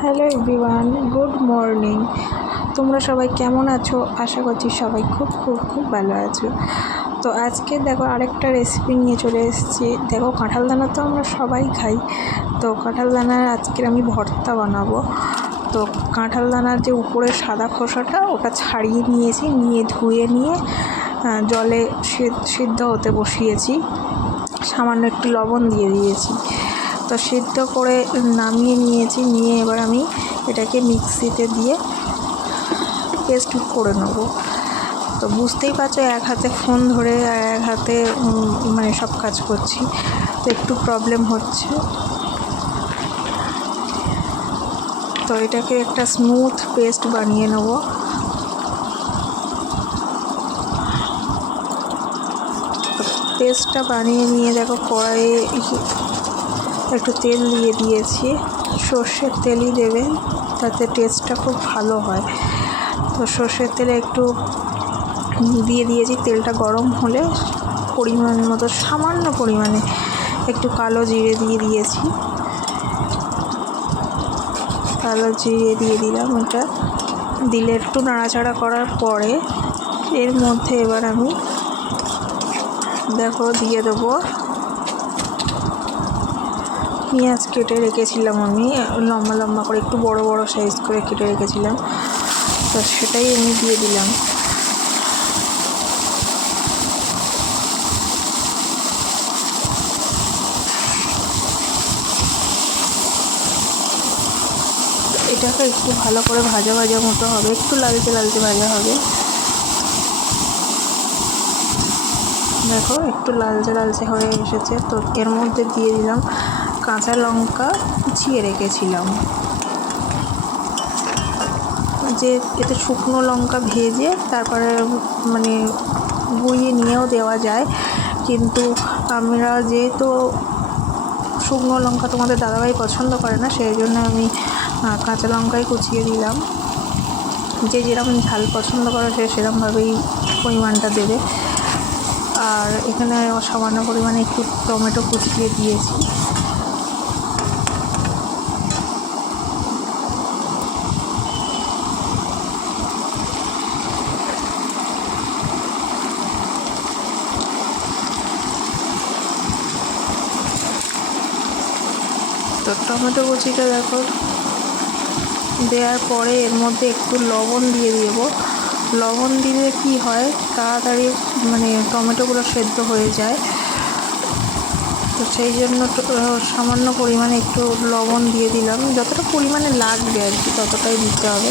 Hello everyone, good morning. তোমরা সবাই কেমন আছো? আশা করছি সবাই খুব খুব খুব ভালো আছো। তো আজকে দেখো আরেকটা রেসিপি নিয়ে চলে এসেছি। দেখো কাঁঠাল দানা তো আমরা সবাই খাই, তো কাঁঠাল দানার আজকের আমি ভর্তা বানাবো। তো কাঁঠাল দানার যে উপরের সাদা খোসাটা ওটা ছাড়িয়ে নিয়েছি, নিয়ে ধুয়ে নিয়ে জলে সিদ্ধ হতে বসিয়েছি, সামান্য একটু লবণ দিয়ে দিয়েছি। তো সিদ্ধ করে নামিয়ে নিয়েছি, নিয়ে এবার আমি এটাকে মিক্সিতে দিয়ে পেস্ট করে নেব। তো বুঝতেই পারছো এক হাতে ফোন ধরে আর এক হাতে মানে সব কাজ করছি, তো একটু প্রবলেম হচ্ছে। তো এটাকে একটা স্মুথ পেস্ট বানিয়ে নেব। পেস্টটা বানিয়ে নিয়ে দেখো কড়াইয়ে একটু তেল দিয়ে দিয়েছি, সর্ষের তেলই দেবেন, তাতে টেস্টটা খুব ভালো হয়। তো সর্ষের তেলে একটু দিয়ে দিয়েছি, তেলটা গরম হলে পরিমাণ মতো সামান্য পরিমাণে একটু কালো জিরে দিয়ে দিয়েছি। কালো জিরে দিয়ে দিলাম, এটা দিলে একটু নাড়াচাড়া করার পরে এর মধ্যে এবার আমি দেখো দিয়ে দেবো পেঁয়াজ কেটে রেখেছিলাম, আমি লম্বা লম্বা করে একটু বড় বড় সাইজ করে কেটে রেখেছিলাম, তো সেটাই আমি দিয়ে দিলাম। এটাকে একটু ভালো করে ভাজা ভাজা মতো হবে, একটু লালচে লালচে ভাজা হবে। দেখো একটু লালচে লালচে হয়ে এসেছে, তো এর মধ্যে দিয়ে দিলাম কাঁচা লঙ্কা কুচিয়ে রেখেছিলাম। যে এতে শুকনো লঙ্কা ভেজে তারপরে মানে গুঁড়িয়ে নিয়েও দেওয়া যায়, কিন্তু আমরা যেহেতু শুকনো লঙ্কা তোমাদের দাদাভাই পছন্দ করে না, সেই জন্য আমি কাঁচা লঙ্কাই কুচিয়ে দিলাম। যে যেরকম ঝাল পছন্দ করে সে সেরকমভাবেই পরিমাণটা দেবে। আর এখানে সামান্য পরিমাণে একটু টমেটো কুচিয়ে দিয়েছি। তো টমেটো কুচিটা দেখো দেওয়ার পরে এর মধ্যে একটু লবণ দিয়ে দেবো। লবণ দিলে কি হয়, তাড়াতাড়ি মানে টমেটোগুলো সেদ্ধ হয়ে যায়, তো সেই জন্য সামান্য পরিমাণে একটু লবণ দিয়ে দিলাম। যতটা পরিমাণে লাগবে আর কি ততটাই দিতে হবে।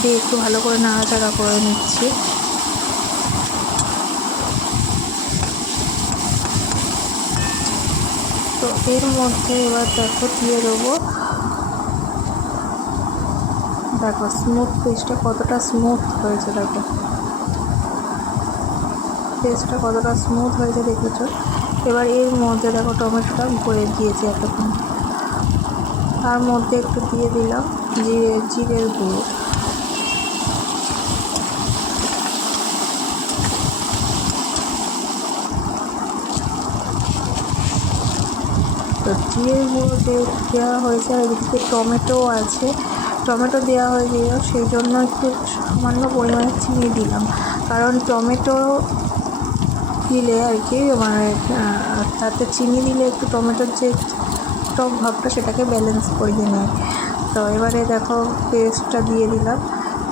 দিয়ে একটু ভালো করে নাড়াচাড়া করে নিচ্ছি। তো এর মধ্যে এবার দেখো দিয়ে দেবো, দেখো স্মুথ পেস্টটা কতটা স্মুথ হয়েছে, দেখো পেস্টটা কতটা স্মুথ হয়েছে দেখেছো। এবার এর মধ্যে দেখো টমেটোটা ভরে দিয়েছি এতক্ষণ, তার মধ্যে একটু দিয়ে দিলাম জিরের গুঁড়ো। তো জিরের গুঁড়ো দেওয়া হয়েছে, আর এদিকে টমেটো আছে, টমেটো দেওয়া হয়েছিল, সেই জন্য একটু সামান্য পরিমাণে চিনি দিলাম। কারণ টমেটো দিলে আর কি মানে তাতে চিনি দিলে একটু টমেটোর যে টক ভাবটা সেটাকে ব্যালেন্স করিয়ে নেয়। তো এবারে দেখো পেস্টটা দিয়ে দিলাম।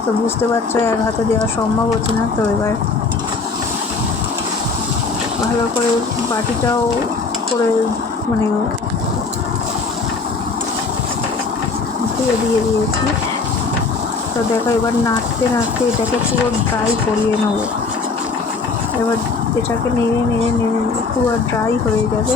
তো বুঝতে পারছো এক হাতে দেওয়া সম্ভব হচ্ছে না, তো এবার ভালো করে বাটিটাও করে মানে দিয়ে দিয়েছি। তো দেখো এবার নাড়তে নাড়তে এটাকে পুরো ড্রাই করিয়ে নেবো। এবার এটাকে নেড়ে নেড়ে নেড়ে পুরো ড্রাই হয়ে যাবে।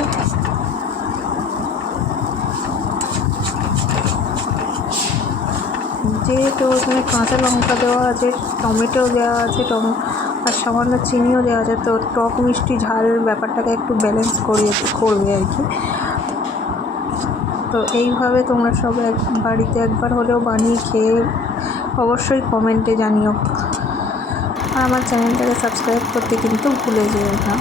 যেহেতু ওখানে কাঁচা লঙ্কা দেওয়া আছে, টমেটো দেওয়া আছে, আর সামান্য চিনিও দেওয়া আছে, তো টক মিষ্টি ঝাল ব্যাপারটাকে একটু ব্যালেন্স করবে আর কি। তো এইভাবে তোমরা সব বাড়িতে একবার হলেও বানিয়ে খেয়ে অবশ্যই কমেন্টে জানিও। আর আমার চ্যানেলটাকে সাবস্ক্রাইব করতে কিন্তু ভুলে যেও না।